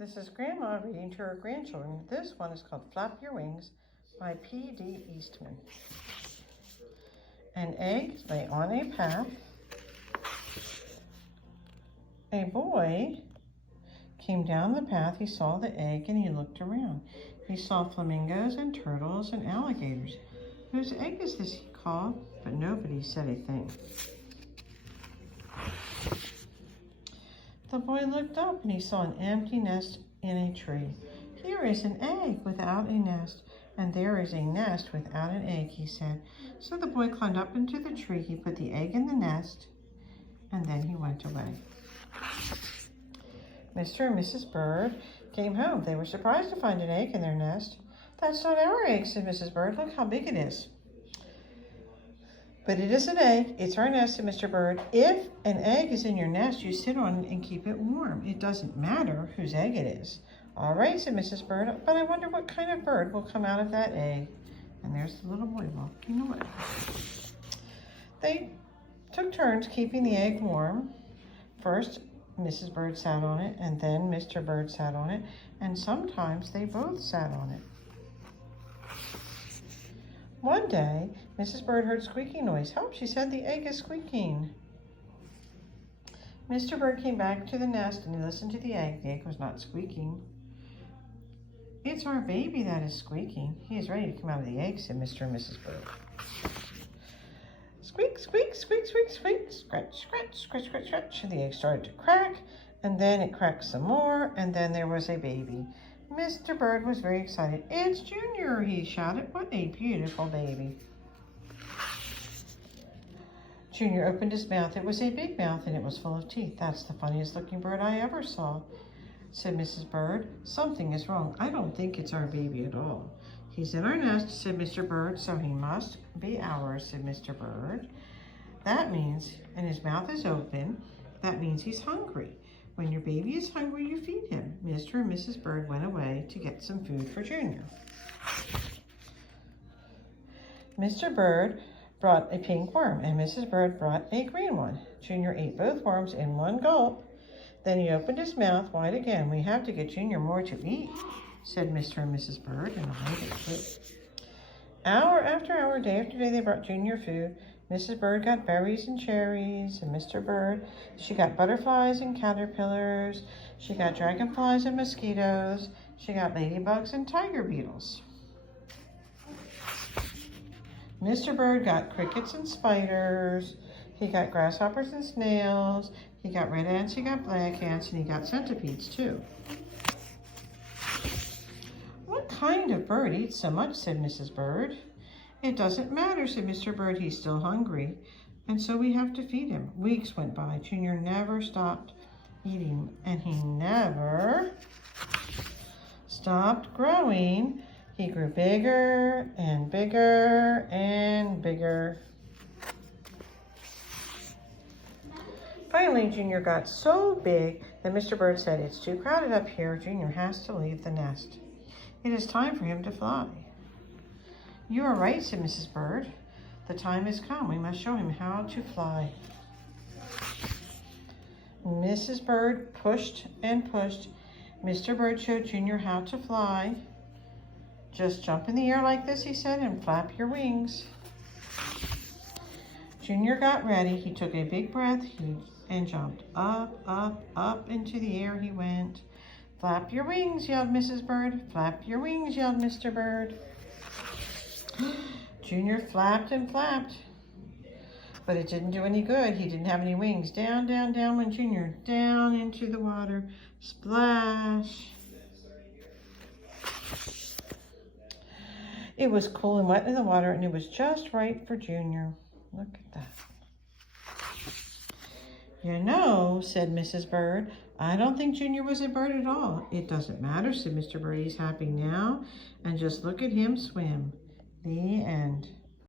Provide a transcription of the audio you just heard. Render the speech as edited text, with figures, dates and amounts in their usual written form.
This is Grandma reading to her grandchildren. This one is called Flap Your Wings by P.D. Eastman. An egg lay on a path. A boy came down the path. He saw the egg and he looked around. He saw flamingos and turtles and alligators. Whose egg is this, he called, but nobody said a thing. The boy looked up and he saw an empty nest in a tree. Here is an egg without a nest, and there is a nest without an egg, he said. So the boy climbed up into the tree. He put the egg in the nest, and then he went away. Mr. and Mrs. Bird came home. They were surprised to find an egg in their nest. That's not our egg, said Mrs. Bird. Look how big it is. But it is an egg. It's our nest, said Mr. Bird. If an egg is in your nest, you sit on it and keep it warm. It doesn't matter whose egg it is. All right, said Mrs. Bird, but I wonder what kind of bird will come out of that egg. And there's the little boy walking away. They took turns keeping the egg warm. First, Mrs. Bird sat on it, and then Mr. Bird sat on it, and sometimes they both sat on it. One day, Mrs. Bird heard squeaking noise. Help, she said, the egg is squeaking. Mr. Bird came back to the nest and he listened to the egg. The egg was not squeaking. It's our baby that is squeaking. He is ready to come out of the egg, said Mr. and Mrs. Bird. Squeak, squeak, squeak, squeak, squeak, scratch, scratch, scratch, scratch, scratch. The egg started to crack, and then it cracked some more, and then there was a baby. Mr. Bird was very excited. It's Junior, he shouted. What a beautiful baby. Junior opened his mouth. It was a big mouth, and it was full of teeth. That's the funniest looking bird I ever saw, said Mrs. Bird. Something is wrong. I don't think it's our baby at all. He's in our nest, said Mr. Bird, so he must be ours, said Mr. Bird. That means, and his mouth is open, that means he's hungry. When your baby is hungry, you feed him. Mr. and Mrs. Bird went away to get some food for Junior. Mr. Bird brought a pink worm, and Mrs. Bird brought a green one. Junior ate both worms in one gulp. Then he opened his mouth wide again. We have to get Junior more to eat, said Mr. and Mrs. Bird, and away they flew. Hour after hour, day after day, they brought Junior food. Mrs. Bird got berries and cherries, and Mr. Bird, she got butterflies and caterpillars. She got dragonflies and mosquitoes. She got ladybugs and tiger beetles. Mr. Bird got crickets and spiders. He got grasshoppers and snails. He got red ants, he got black ants, and he got centipedes too. What kind of bird eats so much, said Mrs. Bird. It doesn't matter, said Mr. Bird. He's still hungry, and so we have to feed him. Weeks went by. Junior never stopped eating, and he never stopped growing. He grew bigger and bigger and bigger. Finally, Junior got so big that Mr. Bird said, it's too crowded up here. Junior has to leave the nest. It is time for him to fly. You are right, said Mrs. Bird. The time has come. We must show him how to fly. Mrs. Bird pushed and pushed. Mr. Bird showed Junior how to fly. Just jump in the air like this, he said, and flap your wings. Junior got ready. He took a big breath and jumped up, up, up into the air he went. Flap your wings, yelled Mrs. Bird. Flap your wings, yelled Mr. Bird. Junior flapped and flapped, but it didn't do any good. He didn't have any wings. Down, down, down went Junior, down into the water. Splash. It was cool and wet in the water, and it was just right for Junior. Look at that. You know, said Mrs. Bird, I don't think Junior was a bird at all. It doesn't matter, said Mr. Bird. He's happy now, and just look at him swim. The end.